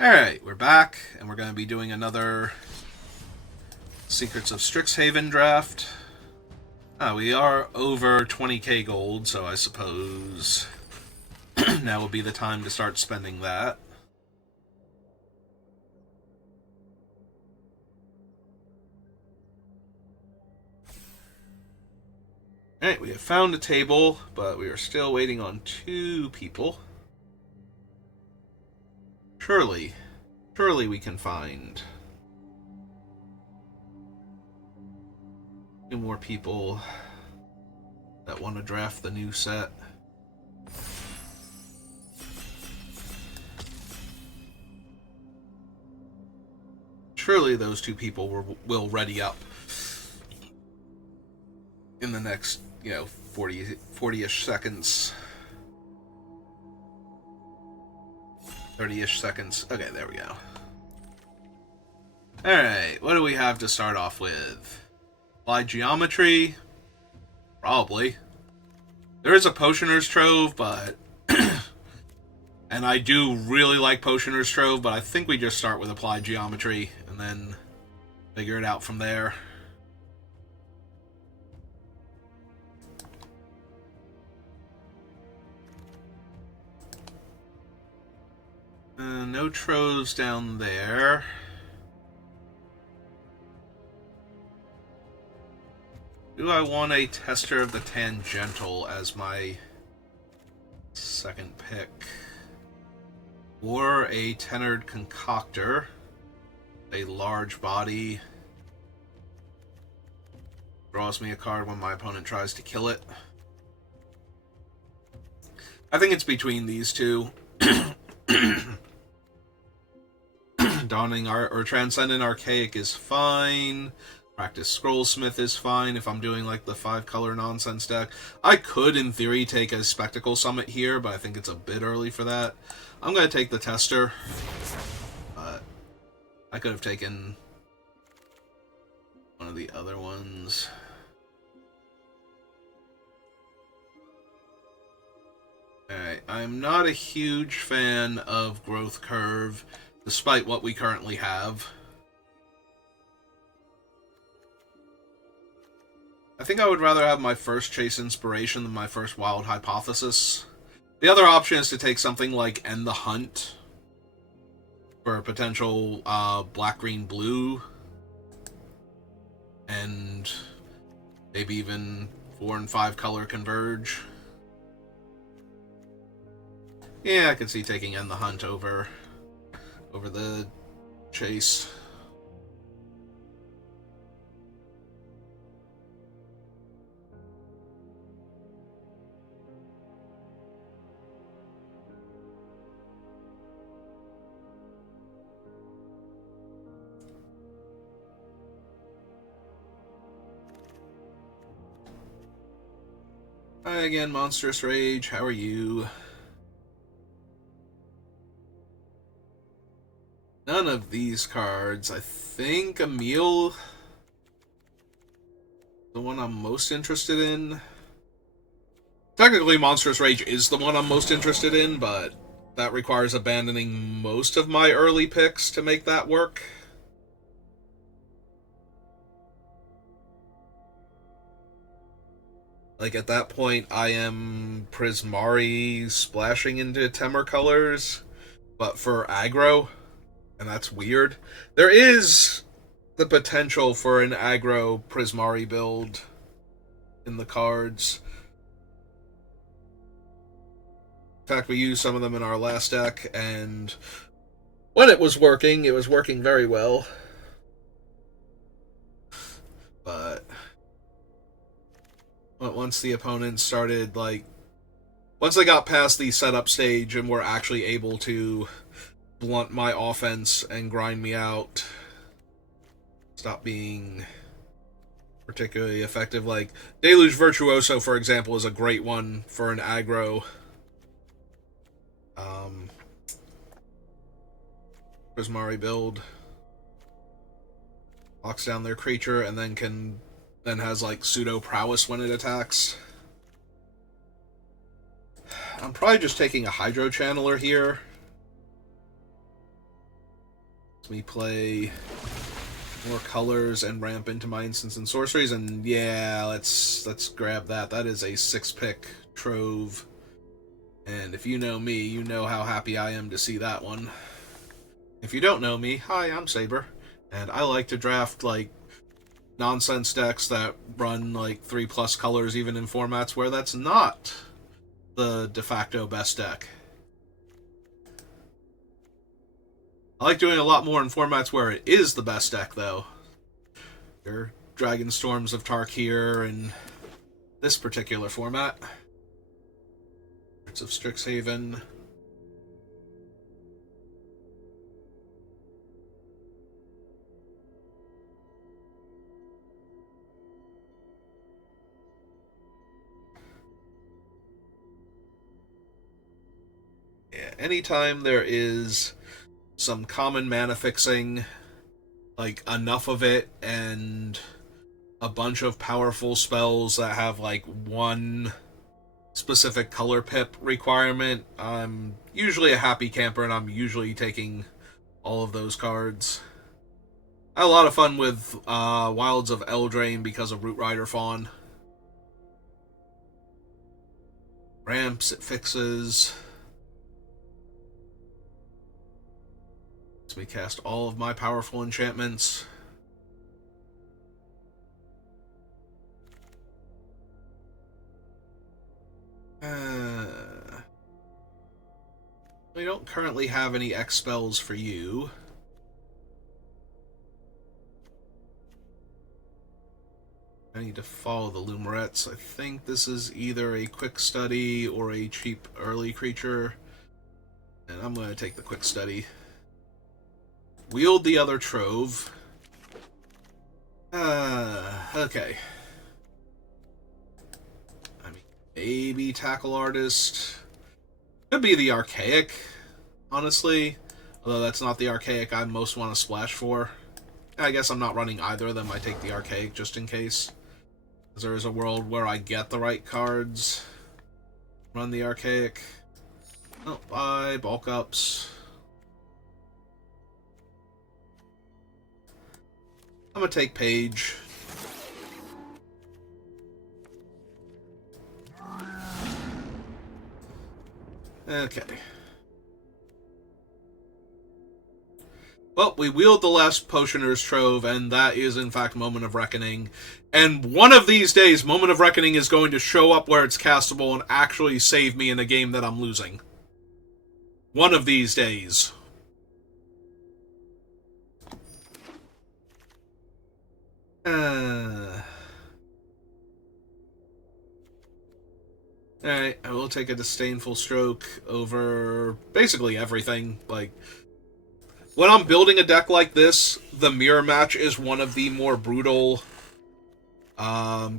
Alright, we're back, and we're going to be doing another Secrets of Strixhaven draft. We are over 20k gold, so I suppose now would be the time to start spending that. Alright, we have found a table, but we are still waiting on 2 people. Surely we can find 2 more people that want to draft the new set. Surely those 2 people will ready up in the next, 40-ish seconds. 30-ish seconds. Okay, there we go. Alright, what do we have to start off with? Applied geometry? Probably. There is a Potioner's Trove, but... and I do really like Potioner's Trove, but I think we just start with Applied Geometry, and then figure it out from there. No troves down there. Do I want a Tester of the Tangential as my second pick? Or a Tenured Concoctor? A large body. Draws me a card when my opponent tries to kill it. I think it's between these two. Dawning or Transcendent Archaic is fine. Practice Scrollsmith is fine if I'm doing like the 5-color nonsense deck. I could, in theory, take a Spectacle Summit here, but I think it's a bit early for that. I'm going to take the Tester. But I could have taken one of the other ones. Alright, I'm not a huge fan of Growth Curve, despite what we currently have. I think I would rather have my first Chase Inspiration than my first Wild Hypothesis. The other option is to take something like End the Hunt for a potential black, green, blue. And maybe even 4 and 5 color Converge. Yeah, I could see taking End the Hunt over the Chase. Hi again, Monstrous Rage. How are you? None of these cards. I think Emil, the one I'm most interested in. Technically, Monstrous Rage is the one I'm most interested in, but that requires abandoning most of my early picks to make that work. Like, at that point, I am Prismari splashing into Temur colors, but for aggro. And that's weird. There is the potential for an aggro Prismari build in the cards. In fact, we used some of them in our last deck, and when it was working very well. But once the opponents started, once they got past the setup stage and were actually able to blunt my offense and grind me out, stop being particularly effective. Like, Deluge Virtuoso, for example, is a great one for an aggro Prismari build. Locks down their creature and then has like pseudo prowess when it attacks. I'm probably just taking a Hydro Channeler here. Let me play more colors and ramp into my instants and sorceries, and yeah, let's grab that. That is a 6-pick trove. And if you know me, you know how happy I am to see that one. If you don't know me, hi, I'm Saber, and I like to draft, like, nonsense decks that run, like, 3+ colors even in formats where that's not the de facto best deck. I like doing a lot more in formats where it is the best deck, though. Your Dragon Storms of Tarkir in this particular format. It's of Strixhaven. Yeah, anytime there is some common mana fixing, like enough of it, and a bunch of powerful spells that have like one specific color pip requirement, I'm usually a happy camper, and I'm usually taking all of those cards. I had a lot of fun with Wilds of Eldraine because of Root Rider Fawn. Ramps, it fixes. So we cast all of my powerful enchantments. We don't currently have any X spells for you. I need to follow the Lumerets. I think this is either a quick study or a cheap early creature. And I'm going to take the quick study. Wield the other trove. Okay. I mean, maybe Tackle Artist. Could be the Archaic, honestly. Although that's not the Archaic I most want to splash for. I guess I'm not running either of them. I take the Archaic just in case. Because there is a world where I get the right cards. Run the Archaic. Oh, bye. Bulk ups. I'm gonna take Page. Okay. Well, we wield the last Potioner's Trove, and that is, in fact, Moment of Reckoning. And one of these days, Moment of Reckoning is going to show up where it's castable and actually save me in a game that I'm losing. One of these days. Alright, I will take a Disdainful Stroke over basically everything. Like, when I'm building a deck like this, the Mirror Match is one of the more brutal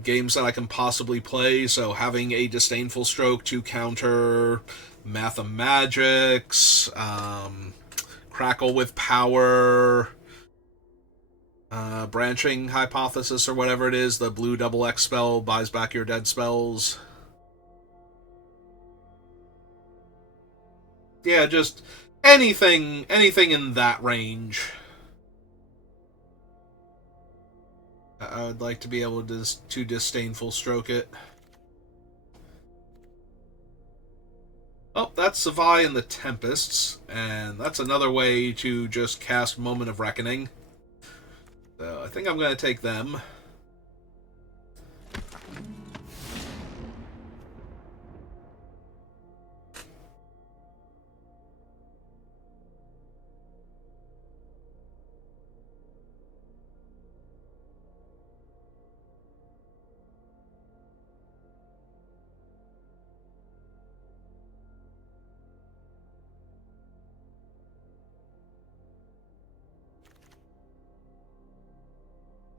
games that I can possibly play, so having a Disdainful Stroke to counter Mathemagics, Crackle with Power, Branching Hypothesis, or whatever it is, the blue double X spell buys back your dead spells. Yeah, just anything in that range. I would like to be able to Disdainful Stroke it. Oh, that's Savai and the Tempests, and that's another way to just cast Moment of Reckoning. So I think I'm going to take them.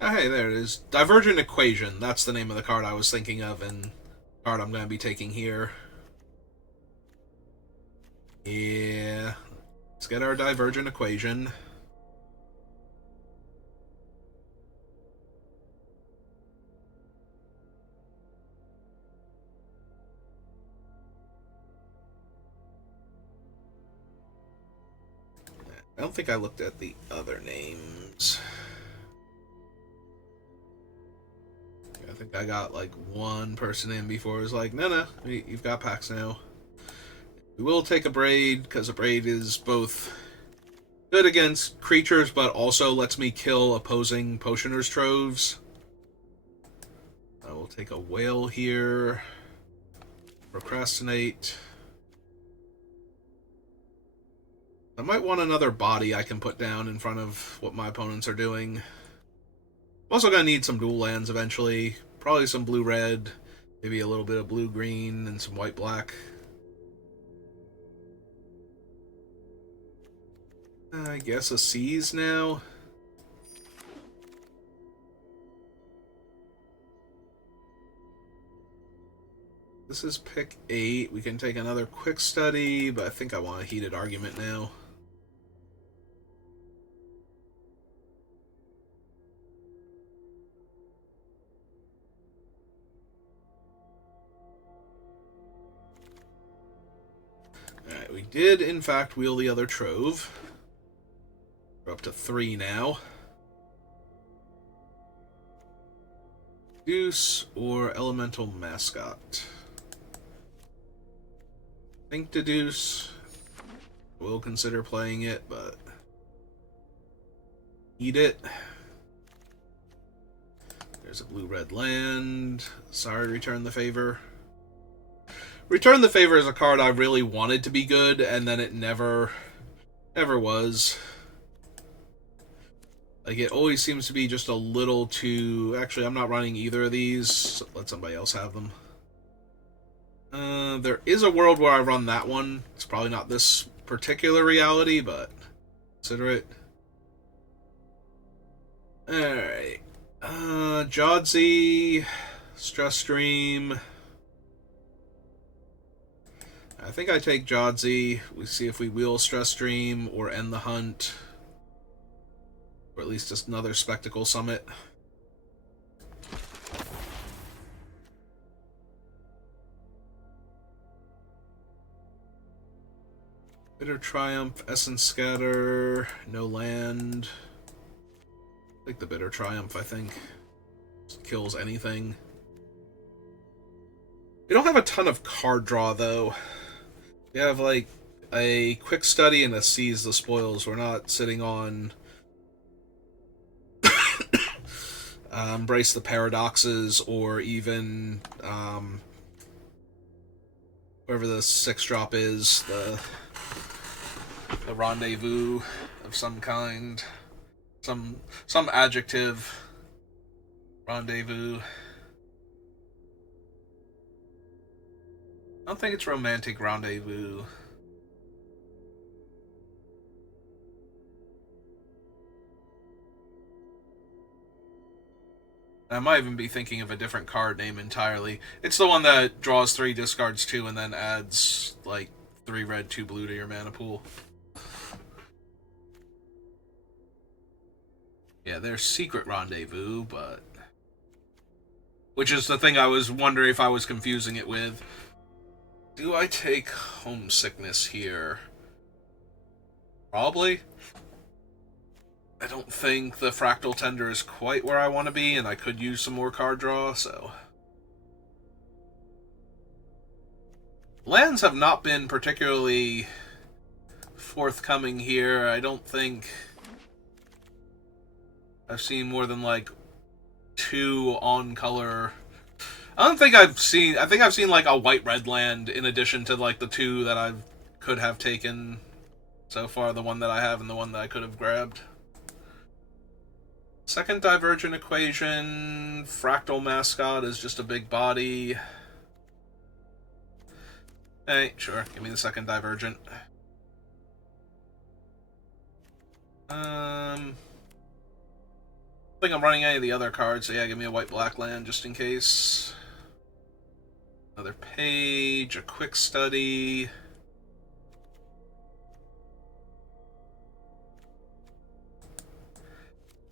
Oh, hey, there it is. Divergent Equation. That's the name of the card I was thinking of, and the card I'm going to be taking here. Yeah. Let's get our Divergent Equation. I don't think I looked at the other names. I think I got like one person in before it was like, no, you've got packs now. We will take a braid, because a braid is both good against creatures, but also lets me kill opposing potioners' troves. I will take a whale here. Procrastinate. I might want another body I can put down in front of what my opponents are doing. I'm also going to need some dual lands eventually. Probably some blue-red, maybe a little bit of blue-green, and some white-black. I guess a seize now. This is pick 8. We can take another quick study, but I think I want a heated argument now. Alright, we did in fact wheel the other trove. We're up to 3 now. Deuce or Elemental Mascot? I think Deduce. We'll consider playing it, but eat it. There's a blue-red land. Sorry, Return the Favor. Return the Favor is a card I really wanted to be good, and then it never was. Like, it always seems to be just a little too... Actually, I'm not running either of these. Let somebody else have them. There is a world where I run that one. It's probably not this particular reality, but consider it. Alright. Jodsy, Stress Stream. I think I take Jodsy. We see if we wheel Stress Stream or end the hunt. Or at least just another Spectacle Summit. Bitter Triumph, Essence Scatter, no land. Like the Bitter Triumph, I think. Just kills anything. We don't have a ton of card draw, though. We have, like, a Quick Study and a Seize the Spoils. We're not sitting on... Embrace the Paradoxes, or even... whatever the 6-drop is, the Rendezvous of some kind. Some adjective. Rendezvous. I don't think it's romantic rendezvous. I might even be thinking of a different card name entirely. It's the one that draws 3, discards 2, and then adds, like, 3 red, 2 blue to your mana pool. Yeah, there's Secret Rendezvous, but... Which is the thing I was wondering if I was confusing it with. Do I take Homesickness here? Probably. I don't think the Fractal Tender is quite where I want to be, and I could use some more card draw, so... Lands have not been particularly forthcoming here. I don't think I've seen more than, like, 2 on-color... I think I've seen, like, a white-red land in addition to, like, the 2 that I could have taken so far, the one that I have and the one that I could have grabbed. Second Divergent Equation, Fractal Mascot is just a big body. Hey, sure, give me the second Divergent. I don't think I'm running any of the other cards, so yeah, give me a white-black land just in case. Another page, a quick study.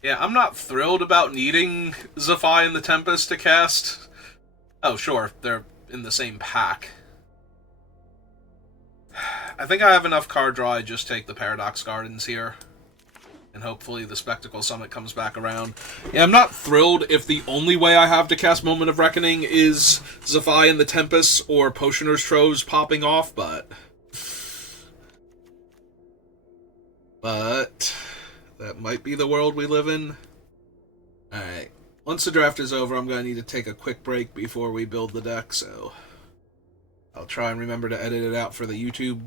Yeah, I'm not thrilled about needing Zephi and the Tempest to cast. Oh, sure, they're in the same pack. I think I have enough card draw. I just take the Paradox Gardens here. And hopefully the Spectacle Summit comes back around. Yeah, I'm not thrilled if the only way I have to cast Moment of Reckoning is Zephi and the Tempest or Potioner's Troves popping off, but that might be the world we live in. Alright. Once the draft is over, I'm going to need to take a quick break before we build the deck, so I'll try and remember to edit it out for the YouTube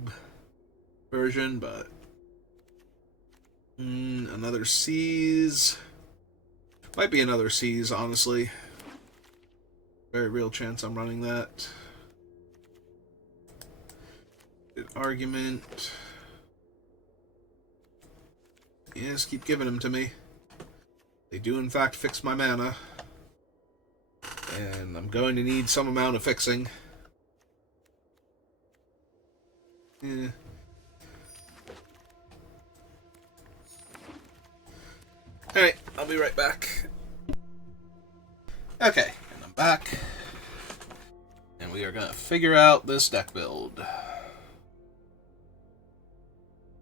version, but another Seas. Might be another Seas, honestly. Very real chance I'm running that. Good argument. Yes, keep giving them to me. They do in fact fix my mana. And I'm going to need some amount of fixing. Yeah. Alright, I'll be right back. Okay, and I'm back. And we are going to figure out this deck build.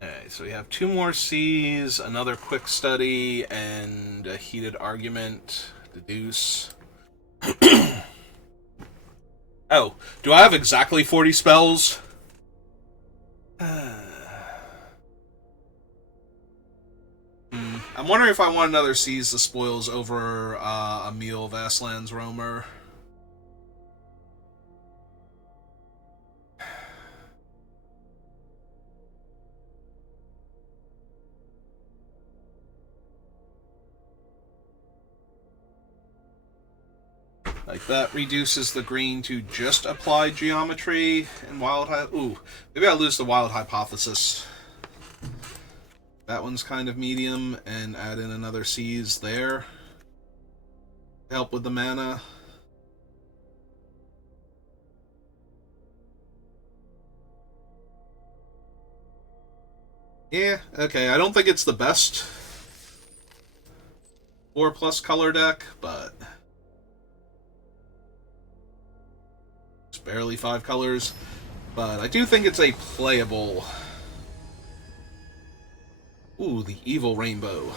Alright, so we have 2 more C's, another quick study, and a heated argument. Deduce. Oh, do I have exactly 40 spells? I'm wondering if I want another Seize the Spoils over Emil Vastland's Roamer. Like, that reduces the green to just apply geometry and wild... Ooh, maybe I'll lose the Wild Hypothesis. That one's kind of medium, and add in another Seize there. Help with the mana. Yeah, okay, I don't think it's the best 4+ color deck, but it's barely 5 colors. But I do think it's a playable... Ooh, the Evil Rainbow.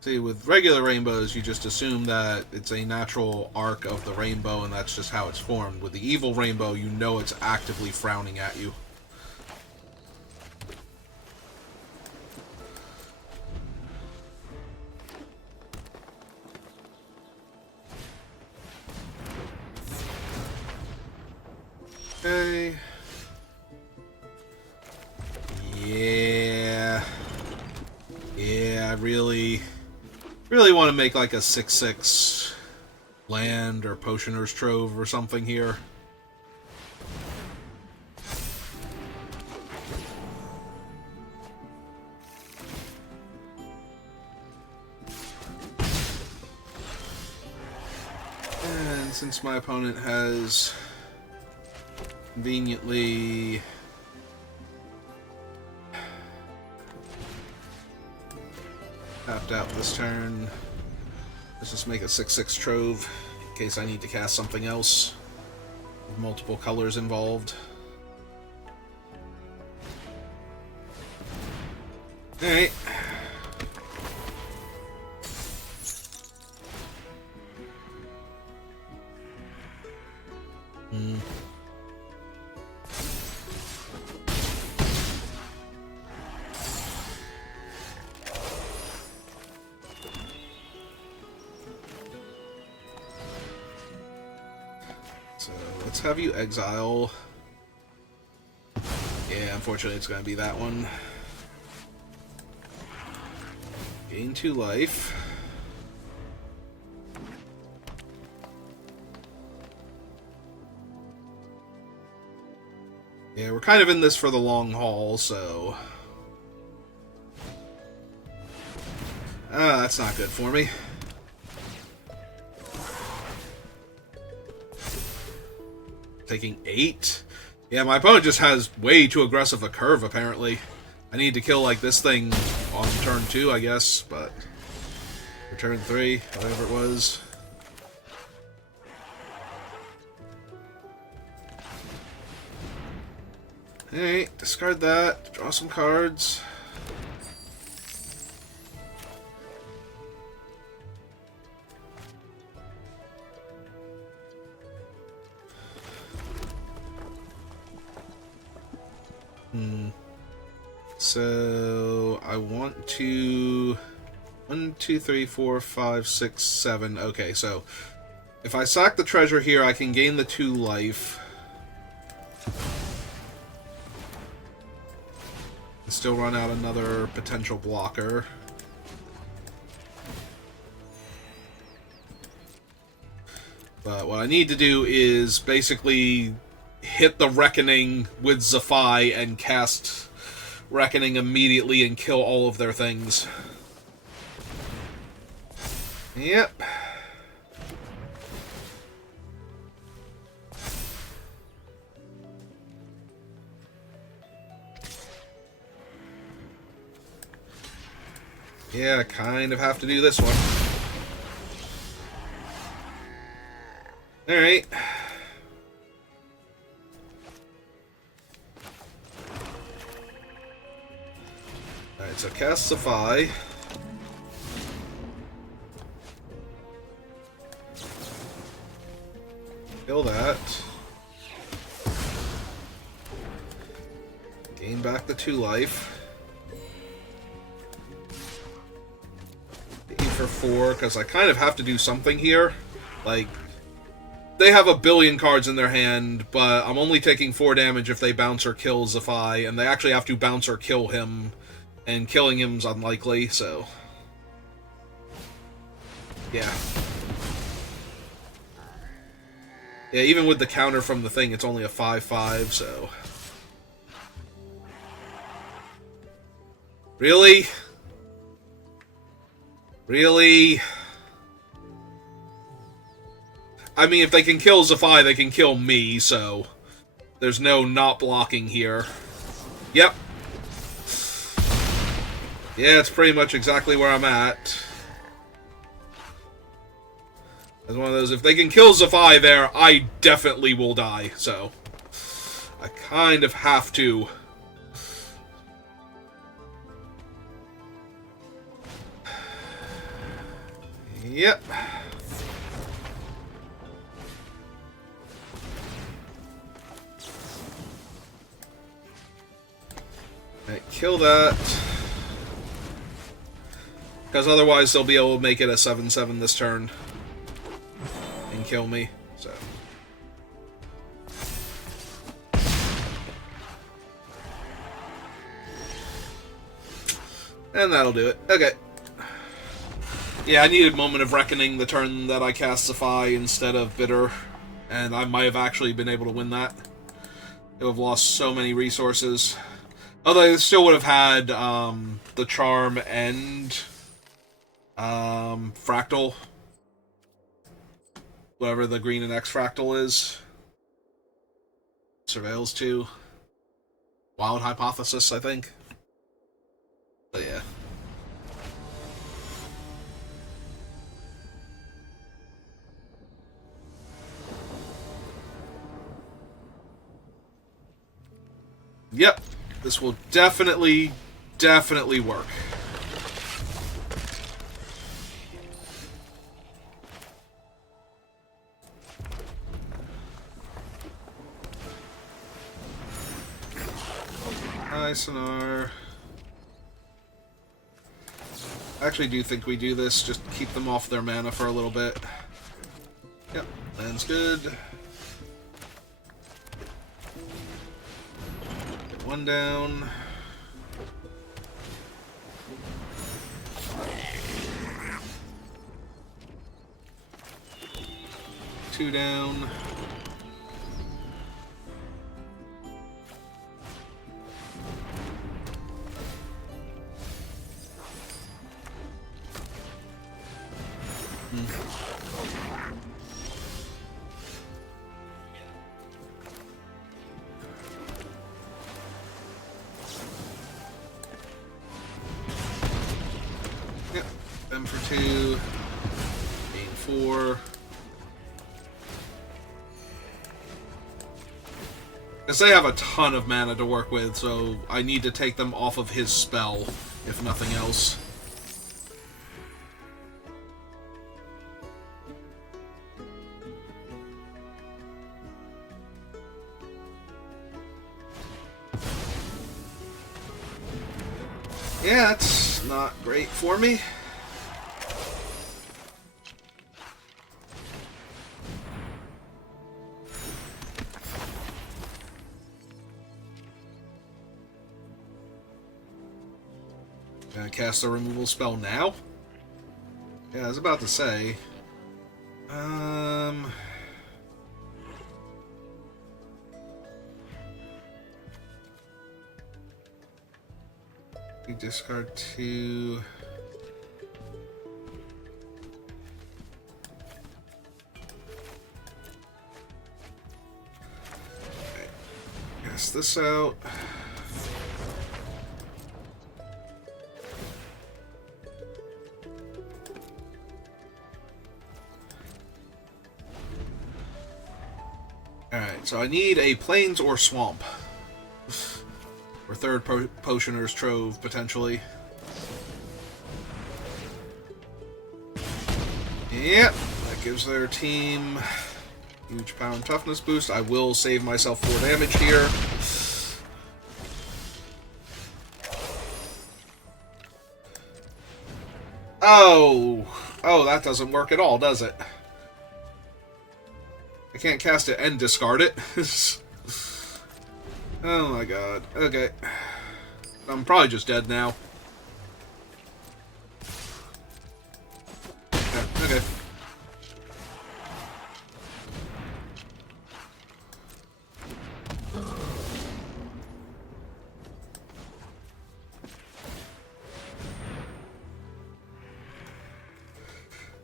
See, with regular rainbows, you just assume that it's a natural arc of the rainbow, and that's just how it's formed. With the Evil Rainbow, you know it's actively frowning at you. Okay. Yeah, I really want to make like a 6/6 land or Potioner's Trove or something here. And since my opponent has conveniently tapped out this turn, let's just make a 6/6 Trove in case I need to cast something else with multiple colors involved. Alright. So let's have you exile. Yeah, unfortunately it's going to be that one. Gain 2 life. Yeah, we're kind of in this for the long haul, so... that's not good for me. Taking 8? Yeah, my opponent just has way too aggressive a curve, apparently. I need to kill, like, this thing on turn 2, I guess, but... For turn 3, whatever it was. Alright, discard that. Draw some cards. So I want to 1, 2, 3, 4, 5, 6, 7. Okay, so if I sack the treasure here, I can gain the 2 life. And still run out another potential blocker. But what I need to do is basically hit the Reckoning with Zephi and cast Reckoning immediately and kill all of their things. Yep. Yeah, I kind of have to do this one. Alright. Alright, so cast Zephi. Kill that. Gain back the 2 life. Aim for 4, because I kind of have to do something here. Like, they have a billion cards in their hand, but I'm only taking 4 damage if they bounce or kill Zephi, and they actually have to bounce or kill him. And killing him's unlikely, so... Yeah. Yeah, even with the counter from the thing, it's only a 5/5, so... Really? Really? I mean, if they can kill Zephi, they can kill me, so... There's no not blocking here. Yep. Yeah, it's pretty much exactly where I'm at. It's one of those, if they can kill Zephi there, I definitely will die, so... I kind of have to. Yep. Alright, kill that. Because otherwise they'll be able to make it a 7/7 this turn. And kill me, so... And that'll do it. Okay. Yeah, I needed Moment of Reckoning the turn that I cast Zephi instead of Bitter. And I might have actually been able to win that. It would have lost so many resources. Although I still would have had the Charm and Fractal. Whatever the green and X Fractal is. Surveils 2. Wild Hypothesis, I think. But yeah. Yep. This will definitely work. Hi, Sonar. I actually do think we do this, just keep them off their mana for a little bit. Yep, land's good. Get 1 down. Two down. Yep, M for 2, gain 4. Because they have a ton of mana to work with, so I need to take them off of his spell, if nothing else. Yeah, that's not great for me. Can I cast a removal spell now? Yeah, I was about to say. You discard 2. Okay. Cast this out. Alright, so I need a Plains or Swamp. Or third Potioner's Trove, potentially. Yep, that gives their team huge power and toughness boost. I will save myself 4 damage here. Oh, that doesn't work at all, does it? I can't cast it and discard it. Oh my god. Okay. I'm probably just dead now. Okay.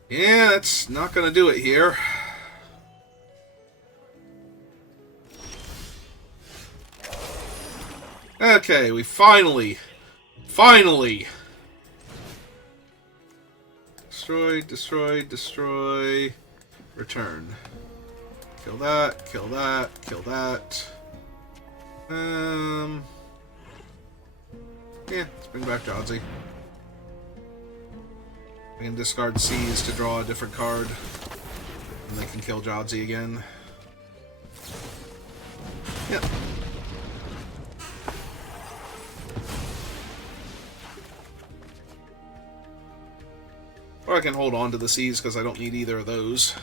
Yeah, that's not gonna do it here. Okay, we finally... Destroy. Return. Kill that. Yeah, let's bring back Jodsy. I can discard Seize to draw a different card. And they can kill Jodsy again. Yep. Or I can hold on to the Seize because I don't need either of those.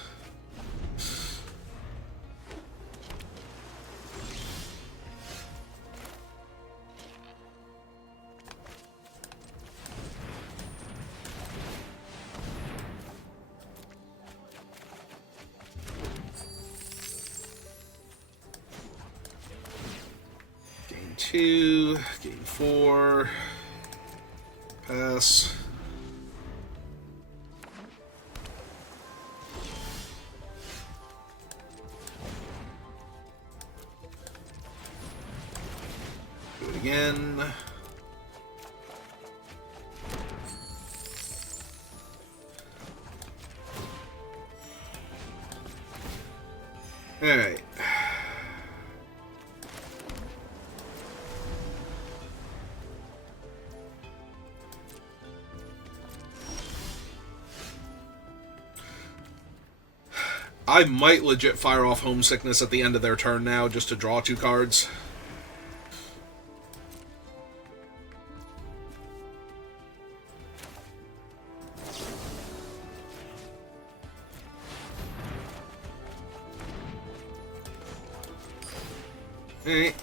Gain 2, gain 4, pass. Again. Alright. I might legit fire off Homesickness at the end of their turn now just to draw 2 cards. Alright.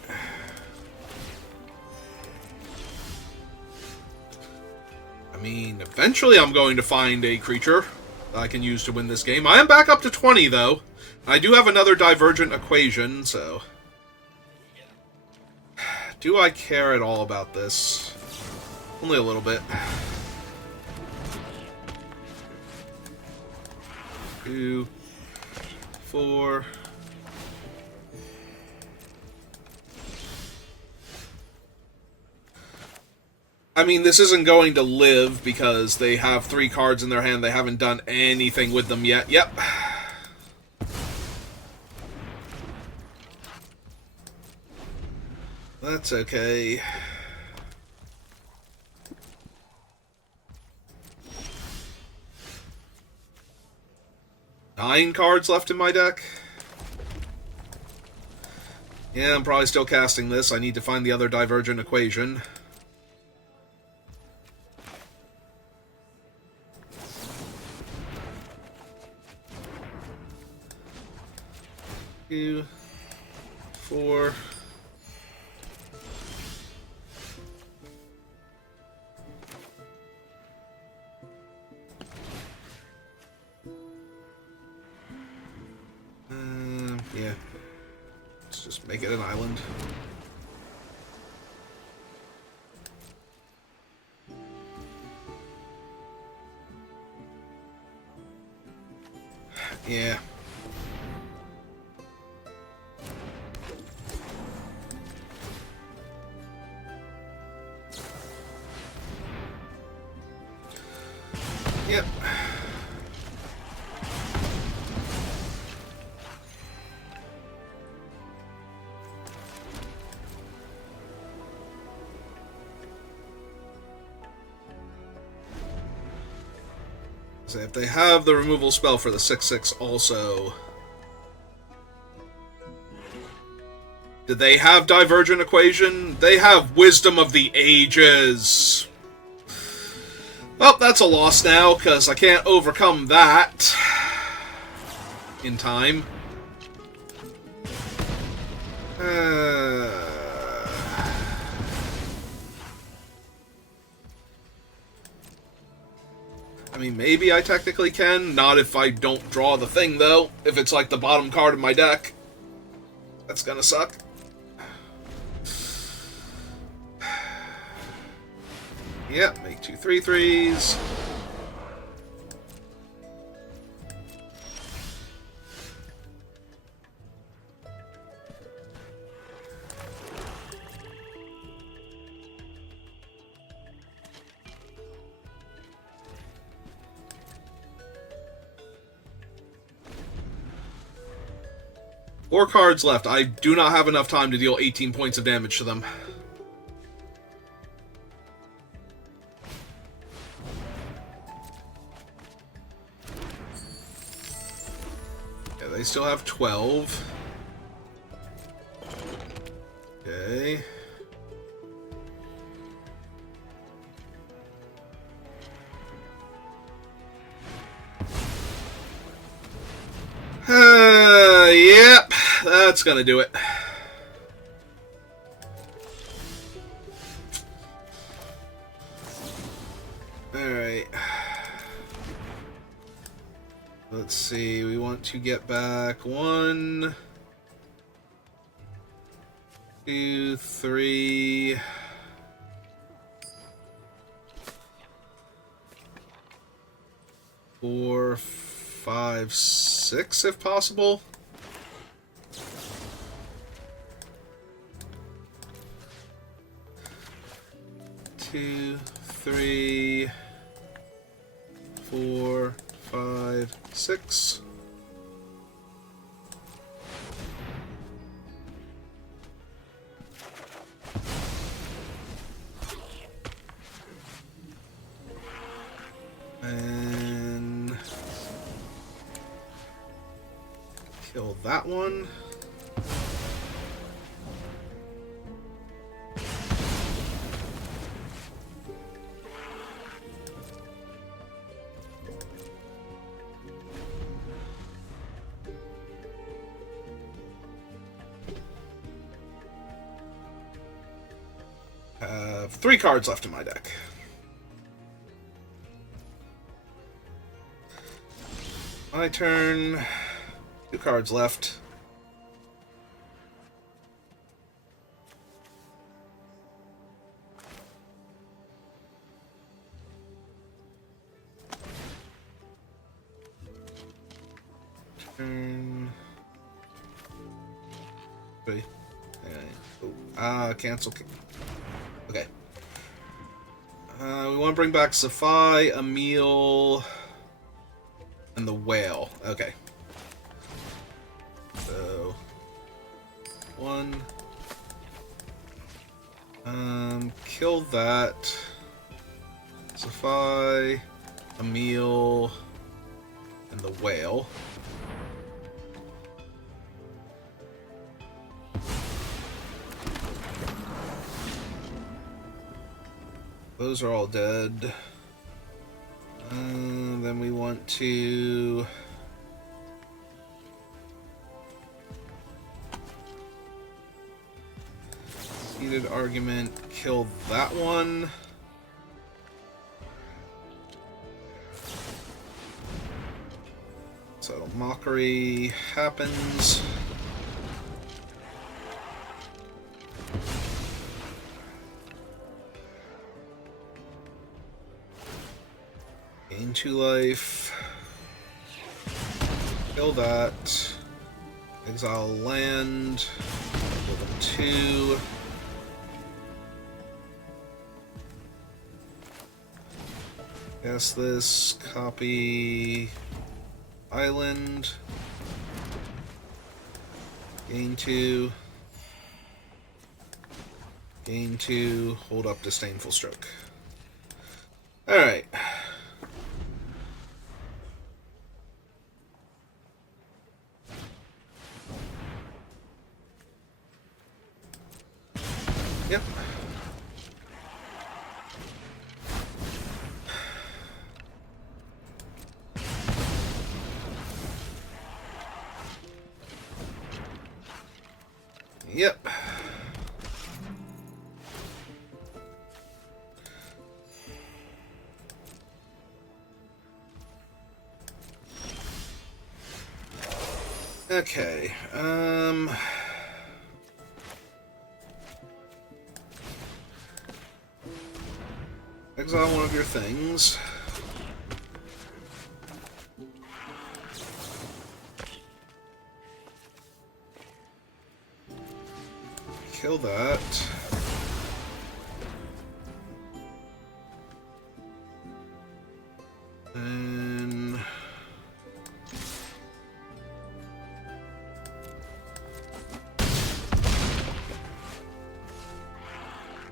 I mean, eventually I'm going to find a creature that I can use to win this game. I am back up to 20, though. I do have another Divergent Equation, so... Do I care at all about this? Only a little bit. 2, 4... I mean, this isn't going to live because they have 3 cards in their hand. They haven't done anything with them yet. Yep. That's okay. Nine cards left in my deck? Yeah, I'm probably still casting this. I need to find the other divergent equation. Two, four. Yeah. Let's just make it an island. Yeah. Yep. So if they have the removal spell for the 6/6 also... Did they have Divergent Equation? They have Wisdom of the Ages. Well, that's a loss now, because I can't overcome that in time. I mean, maybe I technically can. Not if I don't draw the thing, though. If it's like the bottom card of my deck. That's gonna suck. Yep, make 2 3/3s. Four cards left. I do not have enough time to deal 18 points of damage to them. Yeah, they still have 12. Okay. Yep, that's gonna do it. Alright. Let's see, we want to get back 1, 2, 3... 4, 5, 6 if possible. Two, 3, 4, 5, 6. And kill that one. Have 3 cards left in my deck. My turn. 2 cards left. Turn. Wait. Cancel. Okay. We want to bring back Safai, Emil, and the whale. Okay. So 1, Kill that. Sophie, Emil, and the whale. Those are all dead. Then we want to... Heated argument, kill that one. So mockery happens. Gain 2 life. Kill that. Exile land. Level 2. Guess this. Copy. Island. Gain 2. Gain 2. Hold up Disdainful Stroke. Alright. Yep. Yep. Okay. Exile one of your things. Kill that. And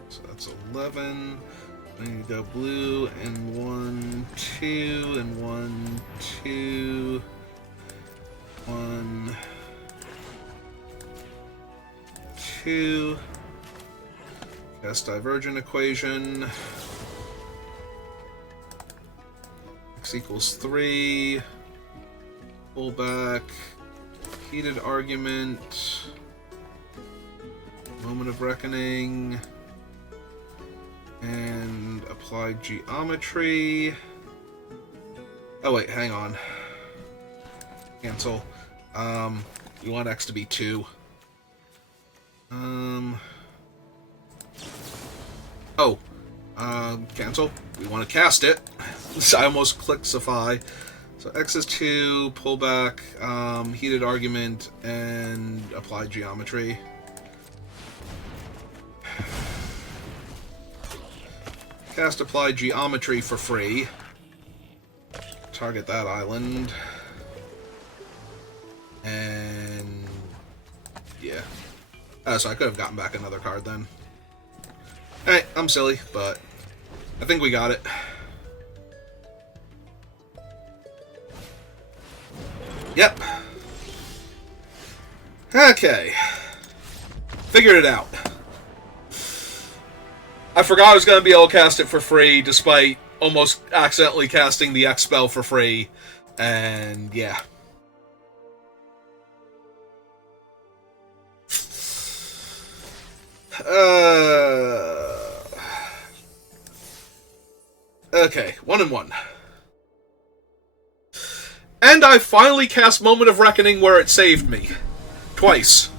so that's 11. I need to go blue and 1, 2, and 1, 2, 1, 2. Cast Divergent Equation. X equals 3. Pull back. Heated Argument. Moment of Reckoning. And Applied Geometry. Oh wait, hang on. Cancel. You want X to be 2. Cancel. We want to cast it. I almost clicked Sophie. So X is 2, pull back, heated argument, and applied geometry. Cast applied geometry for free. Target that island. And yeah. So I could have gotten back another card then. Alright, I'm silly, but I think we got it. Yep. Okay. Figured it out. I forgot I was going to be able to cast it for free, despite almost accidentally casting the X spell for free. And yeah. Okay, 1 and 1. And I finally cast Moment of Reckoning where it saved me. Twice.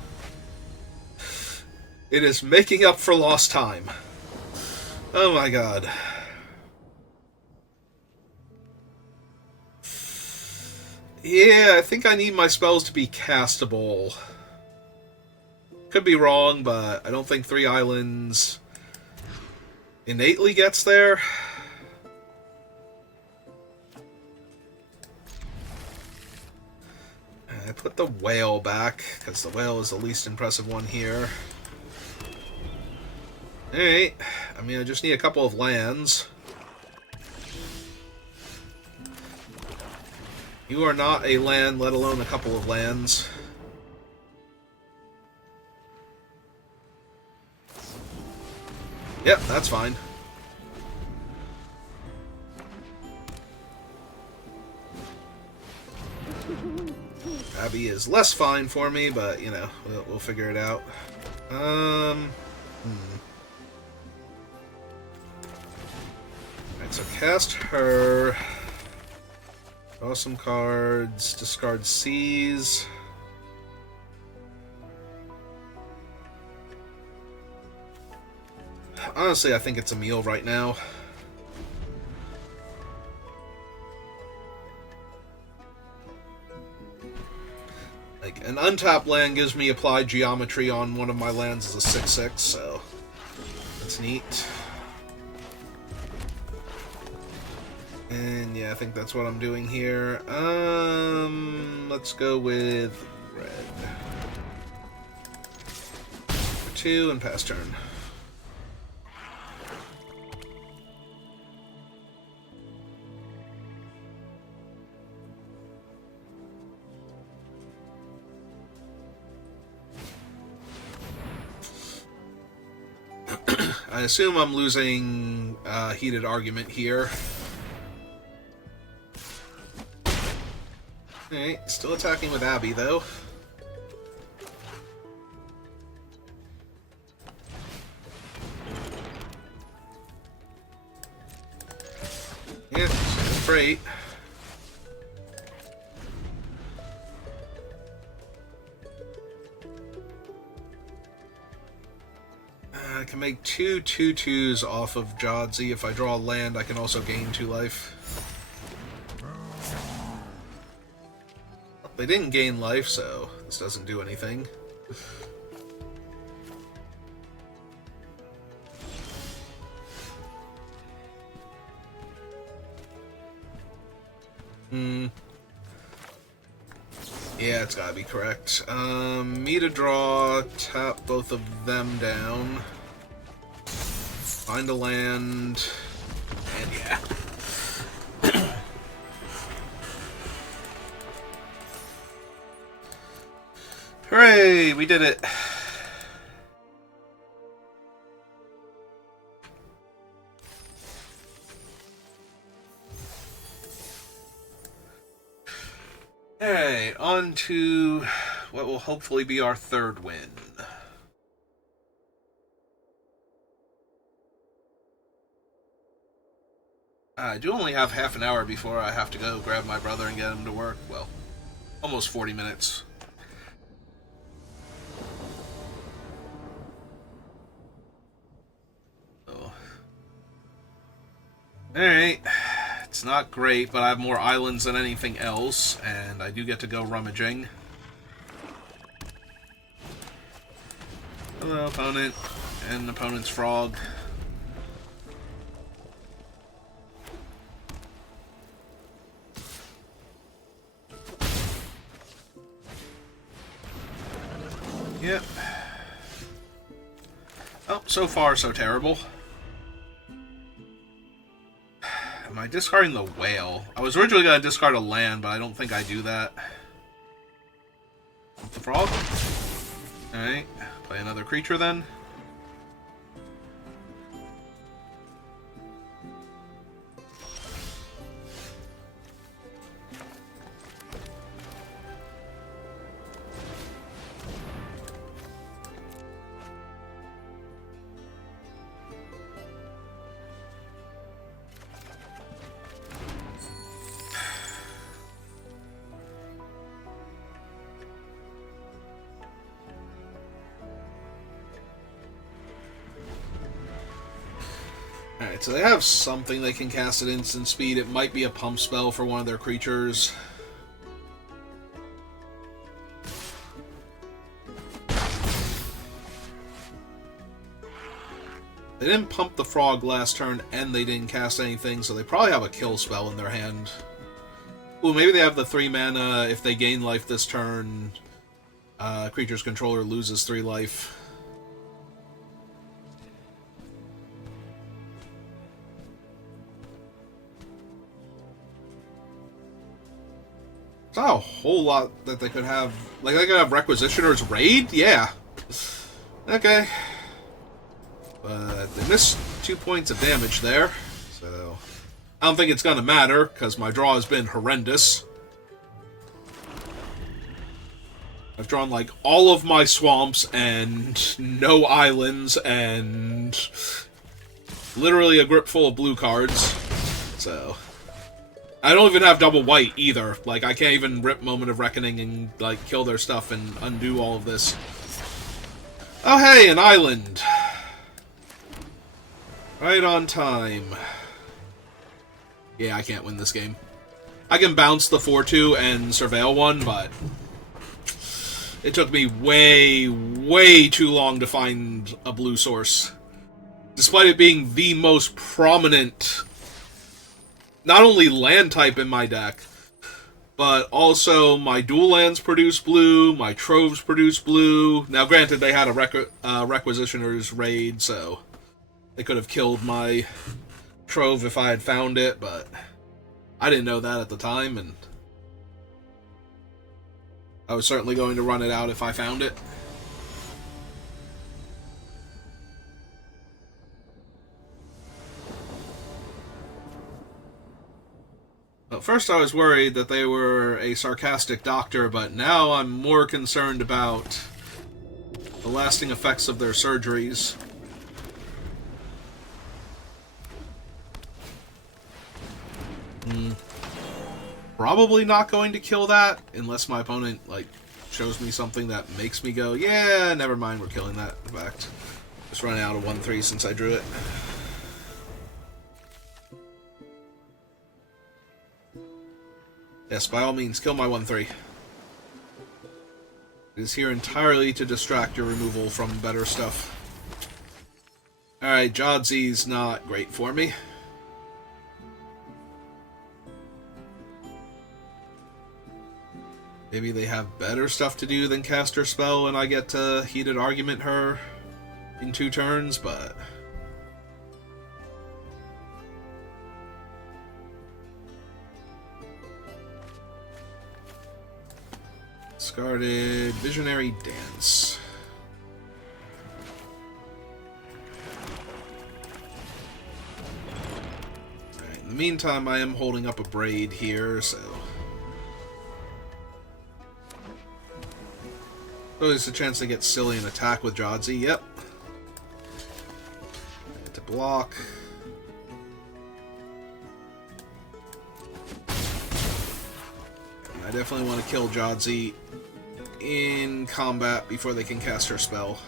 It is making up for lost time. Oh my god. Yeah, I think I need my spells to be castable. Could be wrong, but I don't think 3 islands innately gets there. I put the whale back, because the whale is the least impressive one here. Alright. I mean, I just need a couple of lands. You are not a land, let alone a couple of lands. Yep, that's fine. Abby is less fine for me, but, you know, we'll figure it out. Alright, so cast her. Draw some cards. Discard Seize. Honestly, I think it's a meal right now. Like, an untapped land gives me applied geometry on one of my lands as a 6/6, so that's neat. And yeah, I think that's what I'm doing here. Let's go with red. For 2 and pass turn. I assume I'm losing heated argument here. Alright, still attacking with Abby, though. Yeah, freight. I can make 2 2/2s off of Jodzi. If I draw a land, I can also gain 2 life. They didn't gain life, so this doesn't do anything. Yeah, it's gotta be correct. Me to draw, tap both of them down. Find a land, and yeah. Hooray! We did it! Alright, on to what will hopefully be our 3rd win. I do only have half an hour before I have to go grab my brother and get him to work. Well, almost 40 minutes. Alright, it's not great, but I have more islands than anything else, and I do get to go rummaging. Hello, opponent, and opponent's frog. Yep. Oh, so far so terrible. Am I discarding the whale? I was originally going to discard a land, but I don't think I do that. The frog? Alright, play another creature then. Alright, so they have something they can cast at instant speed. It might be a pump spell for one of their creatures. They didn't pump the frog last turn, and they didn't cast anything, so they probably have a kill spell in their hand. Ooh, maybe they have the 3 mana. If they gain life this turn, creature's controller loses 3 life. It's not a whole lot that they could have. Like, they could have Requisitioners raid? Yeah. Okay. But they missed 2 points of damage there. So, I don't think it's going to matter, because my draw has been horrendous. I've drawn, like, all of my swamps and no islands and literally a grip full of blue cards. So, I don't even have double white either. Like, I can't even rip Moment of Reckoning and, like, kill their stuff and undo all of this. Oh, hey, an island. Right on time. Yeah, I can't win this game. I can bounce the 4-2 and surveil one, but it took me way, way too long to find a blue source. Despite it being the most prominent, not only land type in my deck, but also my dual lands produce blue, my troves produce blue. Now, granted, they had a Requisitioner's raid, so they could have killed my trove if I had found it, but I didn't know that at the time, and I was certainly going to run it out if I found it. At first I was worried that they were a sarcastic doctor, but now I'm more concerned about the lasting effects of their surgeries. Probably not going to kill that, unless my opponent, like, shows me something that makes me go, yeah, never mind, we're killing that, in fact. Just running out of 1-3 since I drew it. Yes, by all means, kill my 1-3. It is here entirely to distract your removal from better stuff. Alright, Jodsy's not great for me. Maybe they have better stuff to do than cast her spell and I get to heated argument her in 2 turns, but discarded Visionary Dance. Alright, in the meantime, I am holding up a Braid here, so there's a chance to get silly and attack with Jodsy. Yep. To block. I definitely want to kill Jodsy in combat before they can cast her spell.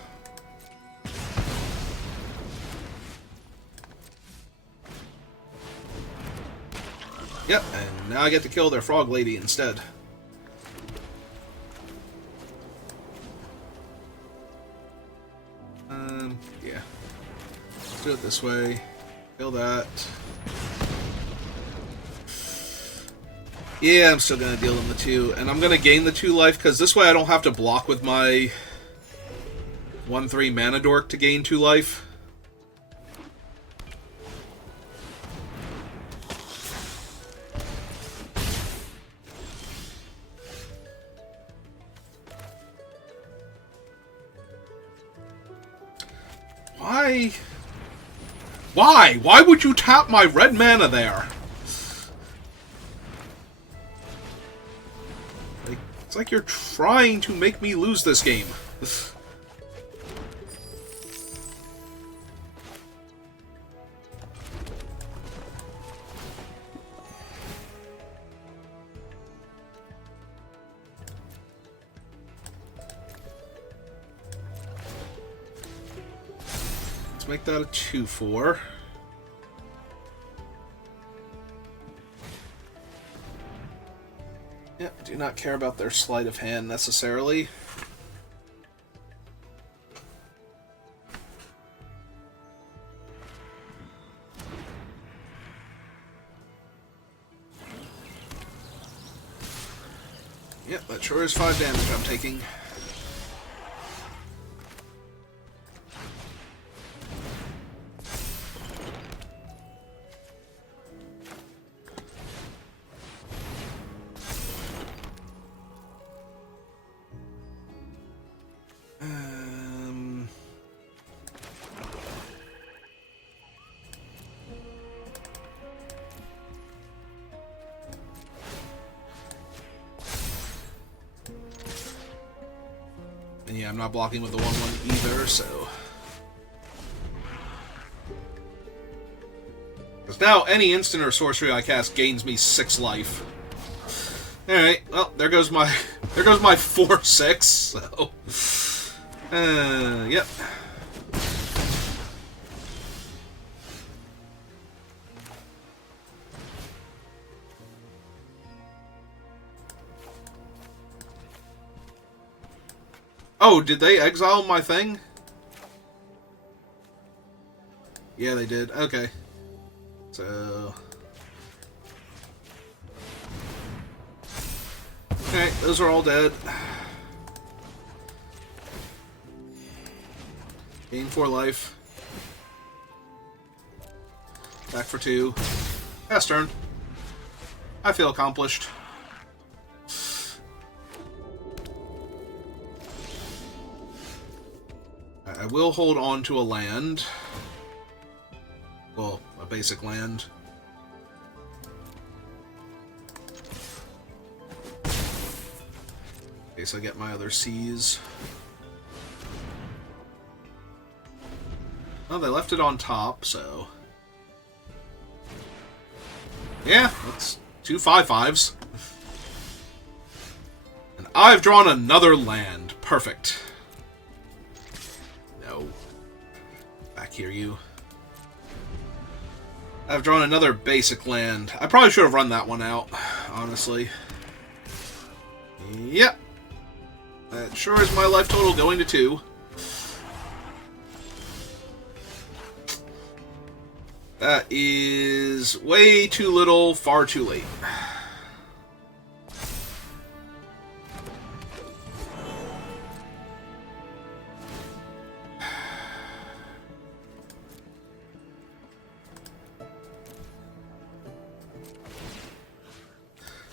Yep, and now I get to kill their Frog Lady instead. Yeah. Let's do it this way. Kill that. Yeah, I'm still gonna deal them the 2, and I'm gonna gain the 2 life, because this way I don't have to block with my 1-3 Mana Dork to gain 2 life. Why? Why? Why would you tap my red mana there? It's like you're trying to make me lose this game. Let's make that a 2/4. Yep, do not care about their sleight of hand necessarily. Yep, that sure is 5 damage I'm taking. Yeah, I'm not blocking with the 1/1 either, so... Because now any instant or sorcery I cast gains me 6 life. Alright, well, there goes my 4/6, so... yep. Oh, did they exile my thing? Yeah, they did. Okay. So... Okay, those are all dead. Gain 4 life. Back for 2. Pass turn. I feel accomplished. I will hold on to a land. Well, a basic land. In case I get my other seas. Oh, they left it on top, so... Yeah, that's 2 5/5s. And I've drawn another land. Perfect. No. Back here, you. I've drawn another basic land. I probably should have run that one out, honestly. Yep. That sure is my life total going to 2. That is way too little, far too late.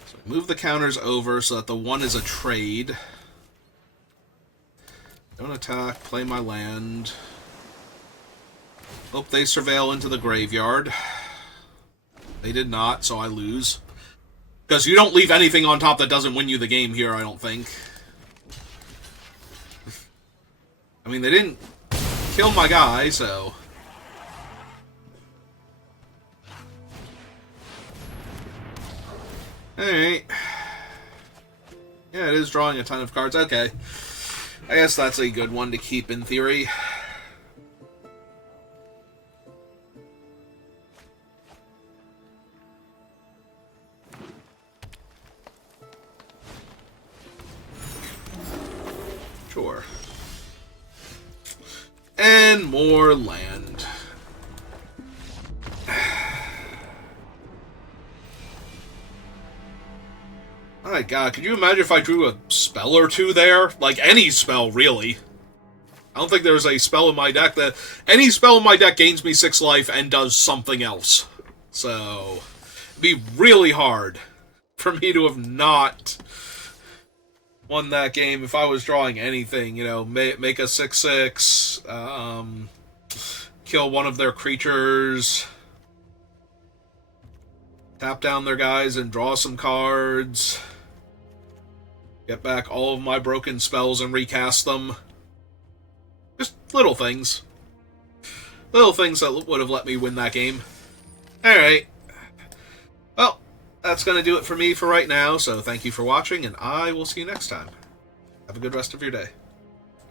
So move the counters over so that the 1 is a trade. Don't attack, play my land. Hope they surveil into the graveyard. They did not, so I lose. Because you don't leave anything on top that doesn't win you the game here, I don't think. I mean, they didn't kill my guy, so... Alright. Yeah, it is drawing a ton of cards. Okay. I guess that's a good one to keep in theory. Sure. And more land. My god, could you imagine if I drew a spell or 2 there? Like, any spell, really. I don't think there's a spell in my deck that... Any spell in my deck gains me 6 life and does something else. So... It'd be really hard for me to have not... won that game if I was drawing anything, you know, make a 6/6, kill one of their creatures, tap down their guys and draw some cards, get back all of my broken spells and recast them. Just little things. Little things that would have let me win that game. Alright. Well, that's going to do it for me for right now, so thank you for watching, and I will see you next time. Have a good rest of your day.